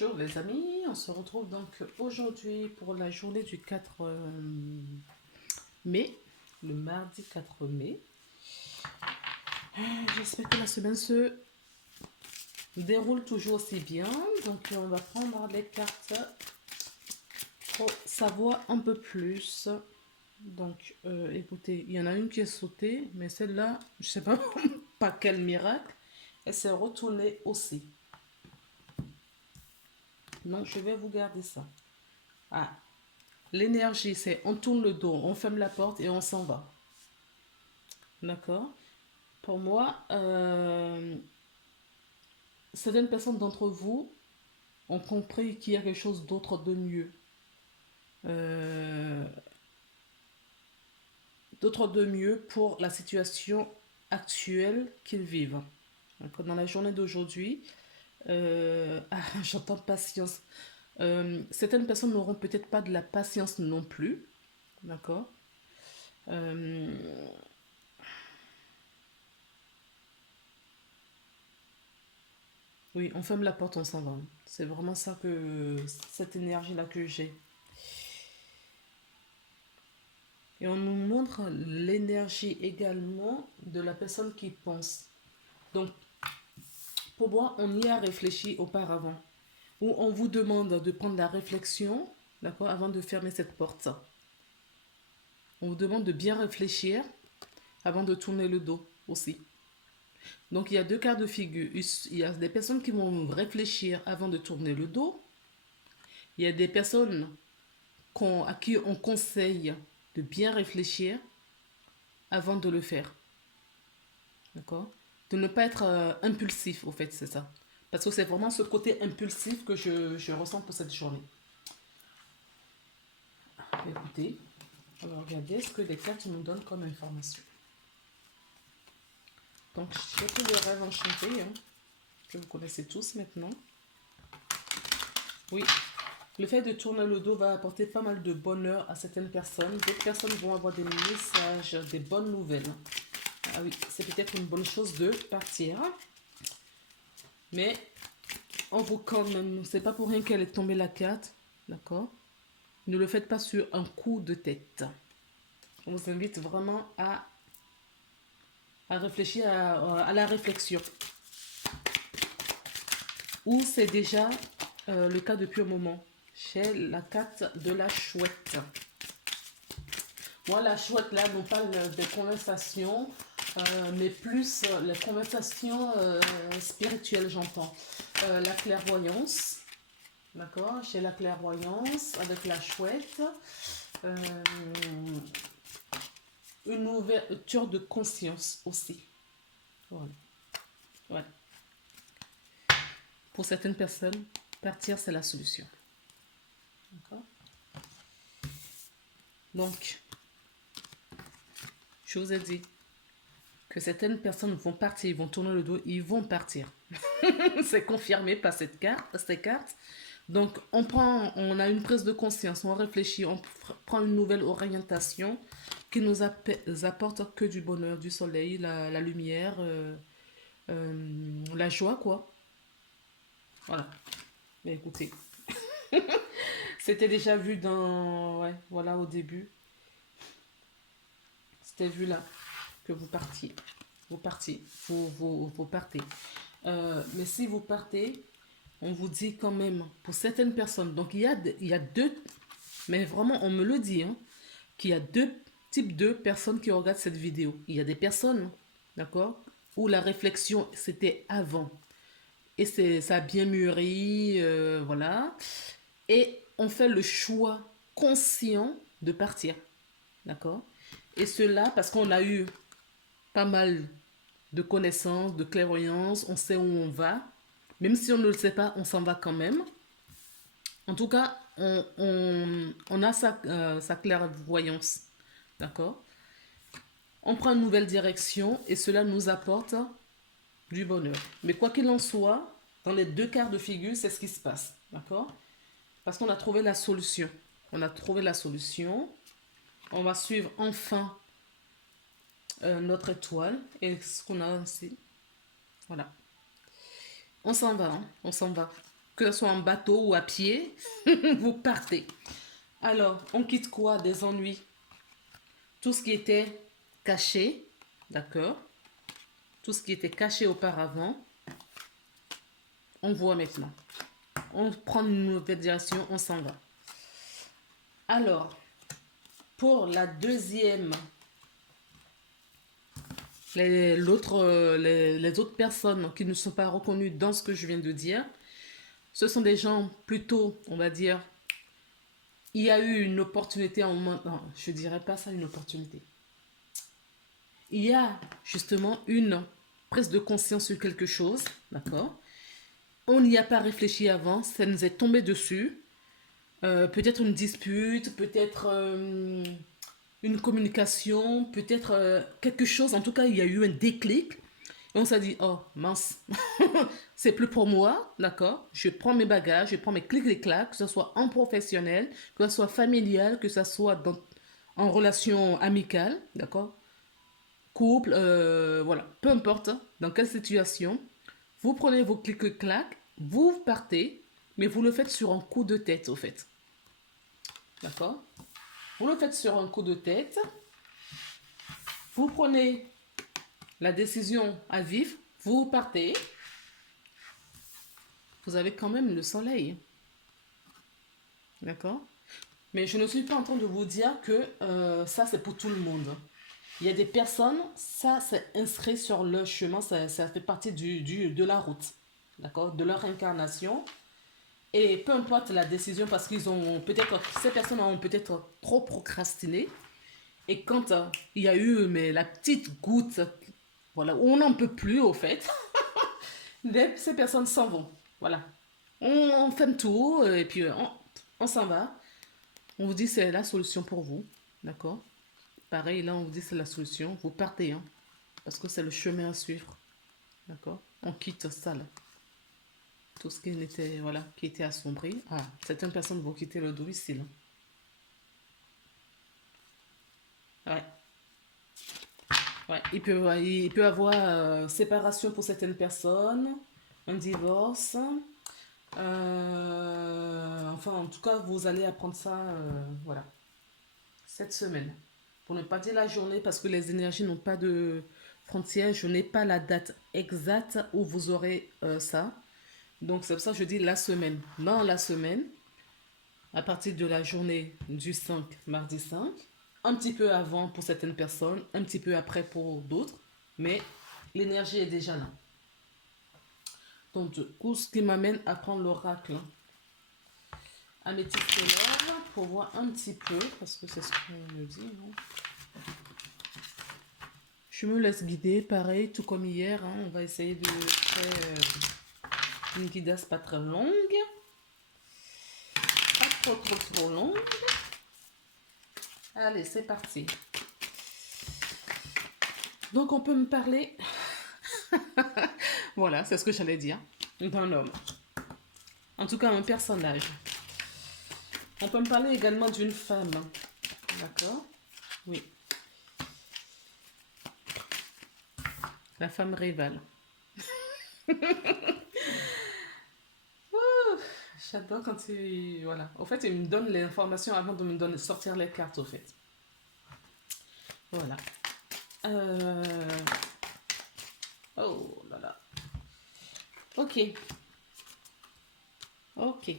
Bonjour les amis, on se retrouve donc aujourd'hui pour la journée du 4 mai, le mardi 4 mai. J'espère que la semaine se déroule toujours aussi bien. Donc on va prendre les cartes pour savoir un peu plus. Donc écoutez, il y en a une qui est sautée, mais celle-là, je sais pas pas quel miracle, elle s'est retournée aussi. Non, je vais vous garder ça. Ah, l'énergie, c'est on tourne le dos, on ferme la porte et on s'en va. D'accord? Pour moi, certaines personnes d'entre vous ont compris qu'il y a quelque chose d'autre de mieux. Euh, D'autre de mieux pour la situation actuelle qu'ils vivent. D'accord? Dans la journée d'aujourd'hui, j'entends patience. Certaines personnes n'auront peut-être pas de la patience non plus. D'accord? Euh, Oui, on ferme la porte, on s'en va. C'est vraiment ça que cette énergie-là que j'ai. Et on nous montre l'énergie également de la personne qui pense. Donc, pour moi, on y a réfléchi auparavant. Ou on vous demande de prendre la réflexion, d'accord, avant de fermer cette porte. On vous demande de bien réfléchir avant de tourner le dos aussi. Donc, il y a deux cas de figure. Il y a des personnes qui vont réfléchir avant de tourner le dos. Il y a des personnes à qui on conseille de bien réfléchir avant de le faire. D'accord? De ne pas être impulsif, au fait, c'est ça. Parce que c'est vraiment ce côté impulsif que je ressens pour cette journée. Écoutez, on va regarder ce que les cartes nous donnent comme information. Donc, j'ai pris le rêve enchanté, hein, que vous connaissez tous maintenant. Oui, le fait de tourner le dos va apporter pas mal de bonheur à certaines personnes. D'autres personnes vont avoir des messages, des bonnes nouvelles. Ah oui, c'est peut-être une bonne chose de partir. Mais on vous quand même, c'est pas pour rien qu'elle est tombée la carte. D'accord? Ne le faites pas sur un coup de tête. On vous invite vraiment à réfléchir à la réflexion. Ou c'est déjà le cas depuis un moment. Chez la carte de la chouette. Moi, la chouette, là, nous parle des conversations, mais plus les conversations spirituelles, j'entends. La clairvoyance, d'accord? Chez la clairvoyance, avec la chouette, euh, une ouverture de conscience aussi. Voilà. Ouais. Pour certaines personnes, partir, c'est la solution. D'accord? Donc, je vous ai dit que certaines personnes vont partir, ils vont tourner le dos, ils vont partir. C'est confirmé par ces cartes. Donc, on a une prise de conscience, on réfléchit, on prend une nouvelle orientation qui nous apporte que du bonheur, du soleil, la lumière, la joie, quoi. Voilà. Mais écoutez, c'était déjà vu dans... Ouais, voilà, au début. C'était vu là que vous partiez. Vous partiez. Vous partez. Mais si vous partez, on vous dit quand même, pour certaines personnes, donc il y a deux, mais vraiment on me le dit, hein, qu'il y a deux types de personnes qui regardent cette vidéo. Il y a des personnes, d'accord, où la réflexion c'était avant. Et ça a bien mûri, voilà. Et on fait le choix conscient de partir, d'accord. Et cela parce qu'on a eu pas mal de connaissances, de clairvoyance, on sait où on va. Même si on ne le sait pas, on s'en va quand même. En tout cas, on a sa clairvoyance. D'accord? On prend une nouvelle direction et cela nous apporte du bonheur. Mais quoi qu'il en soit, dans les deux quarts de figure, c'est ce qui se passe. D'accord? Parce qu'on a trouvé la solution. On a trouvé la solution. On va suivre enfin notre étoile et ce qu'on a ainsi. Voilà. On s'en va, hein? On s'en va. que ce soit en bateau ou à pied, vous partez. Alors, on quitte quoi? Des ennuis. Tout ce qui était caché, d'accord? Tout ce qui était caché auparavant, on voit maintenant. On prend une nouvelle direction, on s'en va. Alors, pour la deuxième, les autres personnes qui ne sont pas reconnues dans ce que je viens de dire, ce sont des gens plutôt, on va dire, il y a eu une opportunité en moment. Non, je ne dirais pas ça une opportunité. Il y a justement une prise de conscience sur quelque chose, d'accord? On n'y a pas réfléchi avant, ça nous est tombé dessus. Peut-être une dispute, peut-être une communication, peut-être quelque chose. En tout cas, il y a eu un déclic. Et on s'est dit, oh mince, c'est plus pour moi, d'accord? Je prends mes bagages, je prends mes clics et claques, que ce soit en professionnel, que ce soit familial, que ce soit en relation amicale, d'accord? Couple, voilà, peu importe dans quelle situation, vous prenez vos clics et claques, vous partez, mais vous le faites sur un coup de tête, au fait. D'accord? Vous le faites sur un coup de tête. Vous prenez la décision à vif, vous partez. Vous avez quand même le soleil. D'accord? Mais je ne suis pas en train de vous dire que ça, c'est pour tout le monde. Il y a des personnes, ça, c'est inscrit sur le chemin, ça fait partie de la route. D'accord? De leur incarnation. Et peu importe la décision, parce qu'ils ont peut-être, ces personnes ont peut-être trop procrastiné. Et quand il y a eu mais la petite goutte, voilà, où on n'en peut plus au fait, ces personnes s'en vont. Voilà. On fait le tour et puis on s'en va. On vous dit c'est la solution pour vous. D'accord? Pareil, là on vous dit c'est la solution. Vous partez, hein, parce que c'est le chemin à suivre. D'accord? On quitte ça là. Tout ce qui était, voilà, qui était assombri. Ah, certaines personnes vont quitter le domicile. Ouais. Ouais, il peut avoir séparation pour certaines personnes, un divorce. Enfin, en tout cas, vous allez apprendre ça, voilà, cette semaine. Pour ne pas dire la journée, parce que les énergies n'ont pas de frontières, je n'ai pas la date exacte où vous aurez ça. Donc, c'est pour ça que je dis la semaine. Dans la semaine, à partir de la journée du 5, mardi 5, un petit peu avant pour certaines personnes, un petit peu après pour d'autres, mais l'énergie est déjà là. Donc, du coup, ce qui m'amène à prendre l'oracle Améthyste Love pour voir un petit peu, parce que c'est ce qu'on me dit, non? Je me laisse guider, pareil, tout comme hier, hein, on va essayer de faire une guidasse pas très longue, pas trop longue. Allez, c'est parti. Donc, on peut me parler, voilà, c'est ce que j'allais dire, d'un homme. En tout cas, un personnage. On peut me parler également d'une femme. D'accord? Oui. La femme rivale. J'adore quand tu... Voilà. Au fait, il me donne l'information avant de me donner, sortir les cartes, au fait. Voilà. Oh là là. Ok. Ok.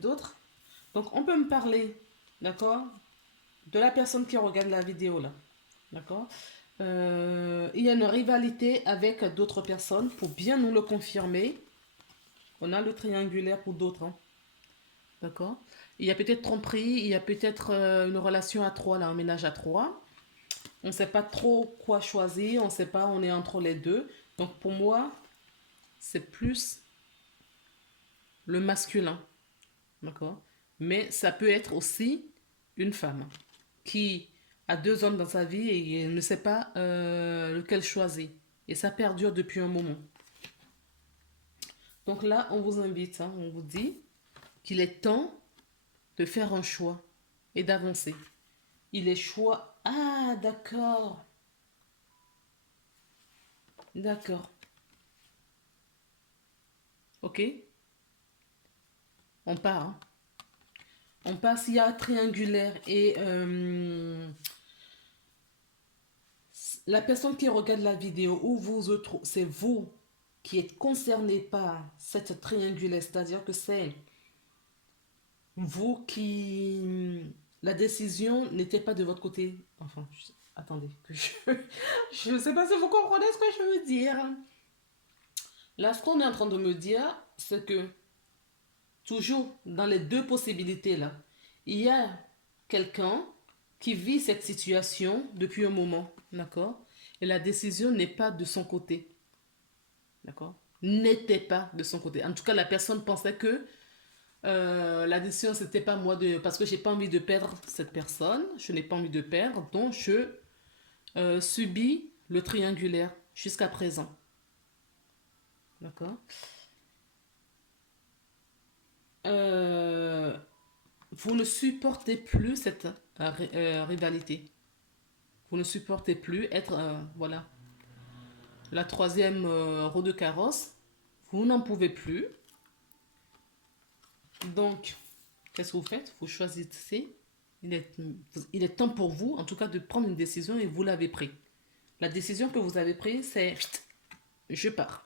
D'autres? Donc, on peut me parler, d'accord, de la personne qui regarde la vidéo, là. D'accord? Il y a une rivalité avec d'autres personnes pour bien nous le confirmer. On a le triangulaire pour d'autres, hein. D'accord? Il y a peut-être tromperie, il y a peut-être une relation à trois, là, un ménage à trois. On ne sait pas trop quoi choisir, on ne sait pas, on est entre les deux. Donc pour moi, c'est plus le masculin. D'accord? Mais ça peut être aussi une femme qui a deux hommes dans sa vie et elle ne sait pas lequel choisir. Et ça perdure depuis un moment. Donc là, on vous invite, hein, on vous dit qu'il est temps de faire un choix et d'avancer. Il est choix. Ah, d'accord. D'accord. Ok? On part. Hein. On part s'il y a triangulaire et la personne qui regarde la vidéo ou vous autres, c'est vous qui êtes concerné par cette triangulaire, c'est-à-dire que c'est vous qui... La décision n'était pas de votre côté. Enfin, attendez, que je ne sais pas si vous comprenez ce que je veux dire. Là, ce qu'on est en train de me dire, c'est que toujours dans les deux possibilités là, il y a quelqu'un qui vit cette situation depuis un moment, d'accord? Et la décision n'est pas de son côté, d'accord? N'était pas de son côté. En tout cas, la personne pensait que la décision c'était pas moi de, parce que j'ai pas envie de perdre cette personne, je n'ai pas envie de perdre, donc je subis le triangulaire jusqu'à présent, d'accord? Euh, vous ne supportez plus cette rivalité. Vous ne supportez plus être, voilà, la troisième roue de carrosse. Vous n'en pouvez plus. Donc, qu'est-ce que vous faites? Vous choisissez. Il est, il est temps pour vous, en tout cas, de prendre une décision et vous l'avez prise. La décision que vous avez prise, c'est je pars.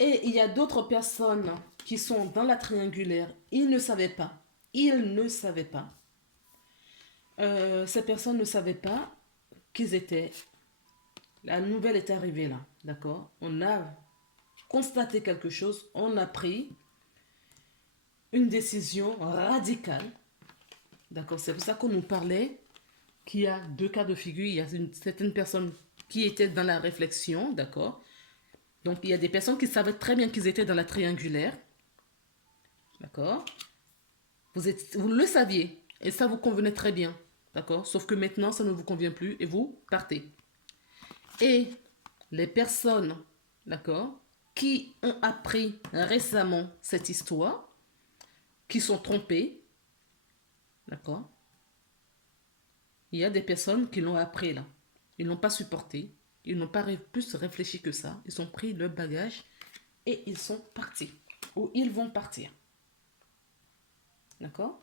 Et il y a d'autres personnes qui sont dans la triangulaire. Ils ne savaient pas. Ils ne savaient pas. Ces personnes ne savaient pas qu'ils étaient. La nouvelle est arrivée là, d'accord? On a constaté quelque chose, on a pris une décision radicale, d'accord? C'est pour ça qu'on nous parlait qu'il y a deux cas de figure. Il y a une certaine personne qui était dans la réflexion, d'accord? Donc il y a des personnes qui savaient très bien qu'ils étaient dans la triangulaire, d'accord? Vous le saviez et ça vous convenait très bien, d'accord? Sauf que maintenant ça ne vous convient plus et vous partez. Et les personnes, d'accord, qui ont appris récemment cette histoire, qui sont trompées, d'accord, il y a des personnes qui l'ont appris là. Ils n'ont pas supporté, ils n'ont pas plus réfléchi que ça, ils ont pris leur bagage et ils sont partis. Ou ils vont partir. D'accord?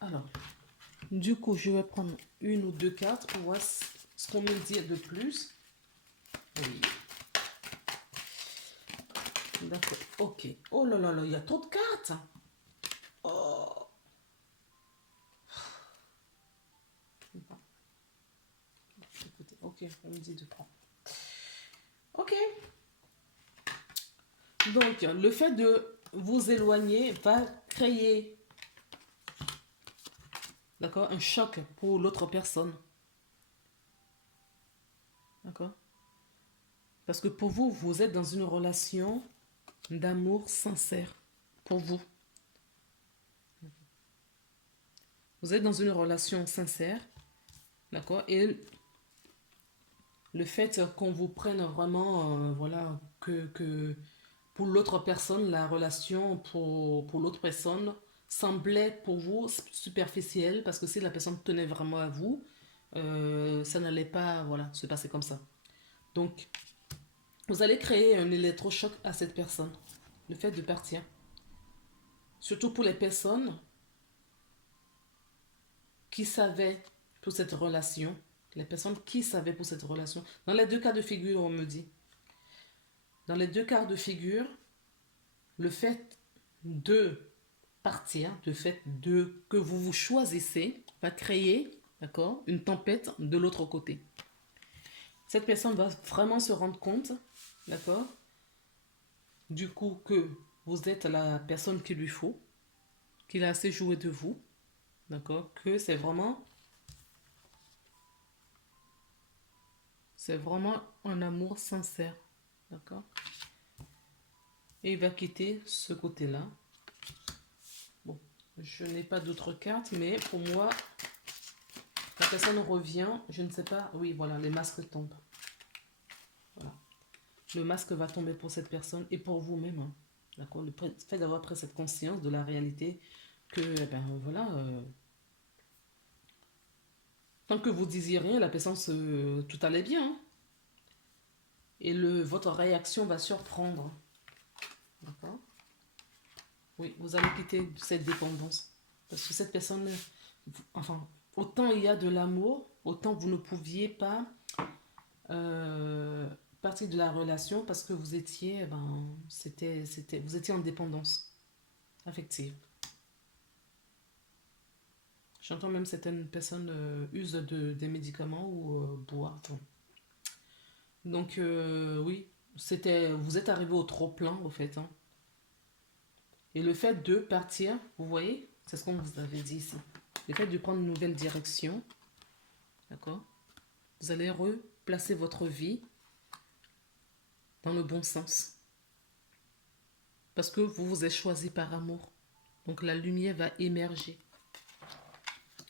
Alors, du coup, je vais prendre une ou deux cartes pour voir ce qu'on me dit de plus. Oui. D'accord, ok. Oh là là là, il y a trop de cartes. Oh. Écoutez, ok, on me dit de prendre. Ok. Donc, le fait de vous éloigner va créer, d'accord, un choc pour l'autre personne. D'accord? Parce que pour vous, vous êtes dans une relation d'amour sincère. Pour vous. Vous êtes dans une relation sincère. D'accord? Et le fait qu'on vous prenne vraiment, voilà, que pour l'autre personne, la relation pour l'autre personne semblait pour vous superficielle, parce que si la personne tenait vraiment à vous, ça n'allait pas, voilà, se passer comme ça. Donc, vous allez créer un électrochoc à cette personne, le fait de partir. Surtout pour les personnes qui savaient pour cette relation, les personnes qui savaient pour cette relation. Dans les deux cas de figure, on me dit. Dans les deux cas de figure, le fait de partir, le fait de que vous vous choisissez, va créer, d'accord, une tempête de l'autre côté. Cette personne va vraiment se rendre compte, d'accord, du coup que vous êtes la personne qu'il lui faut, qu'il a assez joué de vous, d'accord, que c'est vraiment un amour sincère, d'accord. Et il va quitter ce côté-là. Bon, je n'ai pas d'autres cartes, mais pour moi, la personne revient, je ne sais pas, oui, voilà, les masques tombent. Voilà. Le masque va tomber pour cette personne et pour vous-même. Hein. D'accord. Le fait d'avoir pris cette conscience de la réalité que, ben voilà, Tant que vous disiez rien, la personne, tout allait bien, hein. Et votre réaction va surprendre. D'accord? Oui, vous allez quitter cette dépendance. Parce que cette personne, enfin, autant il y a de l'amour, autant vous ne pouviez pas partir de la relation parce que vous étiez, vous étiez en dépendance affective. J'entends même certaines personnes usent des médicaments ou boivent. Donc, oui, vous êtes arrivé au trop-plein, au fait, hein. Et le fait de partir, vous voyez, c'est ce qu'on vous avait dit ici. Le fait de prendre une nouvelle direction, d'accord? Vous allez replacer votre vie dans le bon sens. Parce que vous vous êtes choisi par amour. Donc la lumière va émerger.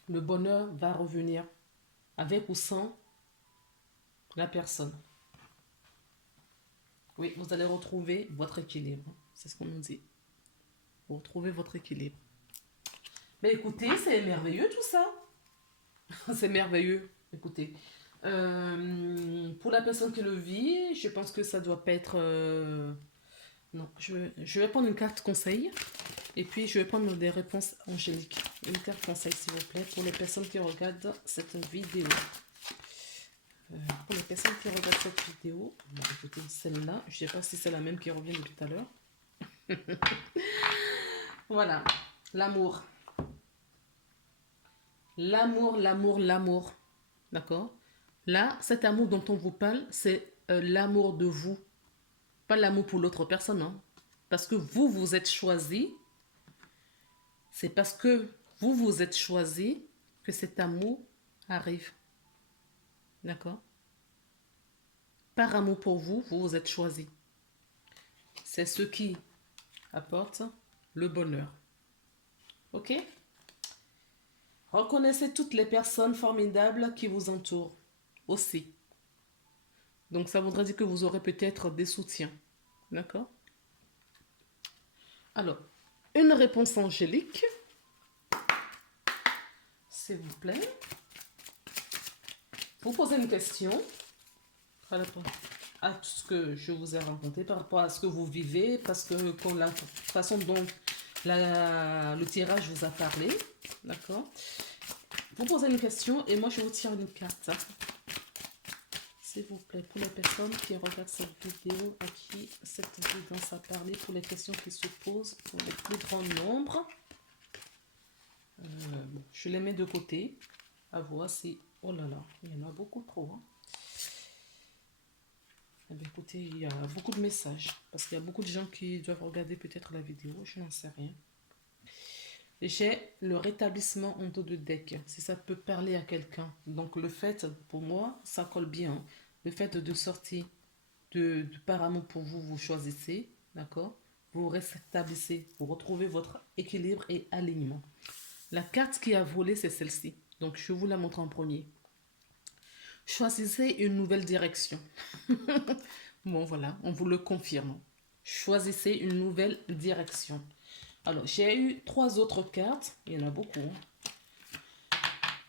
Le bonheur va revenir avec ou sans la personne. Oui, vous allez retrouver votre équilibre. C'est ce qu'on nous dit. Vous retrouvez votre équilibre. Mais écoutez, c'est merveilleux tout ça. C'est merveilleux. Écoutez. Pour la personne qui le vit, je pense que ça doit pas être... Non, je vais prendre une carte conseil. Et puis, je vais prendre des réponses angéliques. Une carte conseil, s'il vous plaît, pour les personnes qui regardent cette vidéo. Pour les personnes qui regardent cette vidéo, bon, écoutez, celle-là, je ne sais pas si c'est la même qui revient depuis tout à l'heure. Voilà, l'amour. L'amour, l'amour, l'amour. D'accord? Là, cet amour dont on vous parle, c'est l'amour de vous. Pas l'amour pour l'autre personne, hein. Parce que vous, vous êtes choisi. C'est parce que vous, vous êtes choisi que cet amour arrive. D'accord? Par amour pour vous, vous vous êtes choisi. C'est ce qui apporte le bonheur. Ok? Reconnaissez toutes les personnes formidables qui vous entourent aussi. Donc ça voudrait dire que vous aurez peut-être des soutiens. D'accord? Alors, une réponse angélique. S'il vous plaît. Vous posez une question par rapport à tout ce que je vous ai raconté, par rapport à ce que vous vivez, parce que la façon dont le tirage vous a parlé. D'accord? Vous posez une question et moi je vous tire une carte. S'il vous plaît, pour les personnes qui regardent cette vidéo, à qui cette guidance a parlé, pour les questions qui se posent, pour le plus grand nombre. Bon, je les mets de côté. À voir si... Oh là là, il y en a beaucoup trop. Hein. Eh bien, écoutez, il y a beaucoup de messages. Parce qu'il y a beaucoup de gens qui doivent regarder peut-être la vidéo. Je n'en sais rien. J'ai le rétablissement en dos de deck. Si ça peut parler à quelqu'un. Donc, le fait, pour moi, ça colle bien. Le fait de sortir par amour pour vous, vous choisissez. D'accord? Vous rétablissez. Vous retrouvez votre équilibre et alignement. La carte qui a volé, c'est celle-ci. Donc, je vous la montre en premier. Choisissez une nouvelle direction. Bon, voilà, on vous le confirme. Choisissez une nouvelle direction. Alors, j'ai eu 3 autres cartes. Il y en a beaucoup.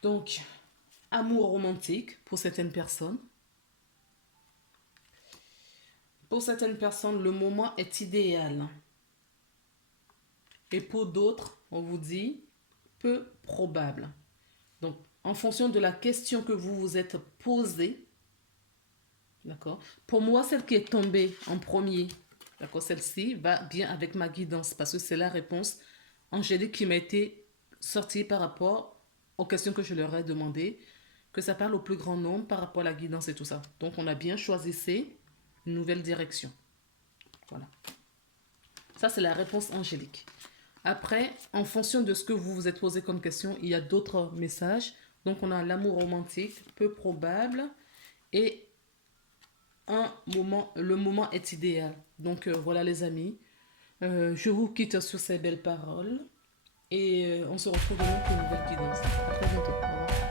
Donc, amour romantique pour certaines personnes. Pour certaines personnes, le moment est idéal. Et pour d'autres, on vous dit peu probable. Donc, en fonction de la question que vous vous êtes posée, d'accord? Pour moi, celle qui est tombée en premier, d'accord, celle-ci va bien avec ma guidance parce que c'est la réponse angélique qui m'a été sortie par rapport aux questions que je leur ai demandées, que ça parle au plus grand nombre par rapport à la guidance et tout ça. Donc, on a bien choisi une nouvelle direction. Voilà. Ça, c'est la réponse angélique. Après, en fonction de ce que vous vous êtes posé comme question, il y a d'autres messages. Donc, on a l'amour romantique, peu probable, et le moment est idéal. Donc, voilà les amis. Je vous quitte sur ces belles paroles. Et on se retrouve demain pour une nouvelle guidance. À très bientôt. Au revoir.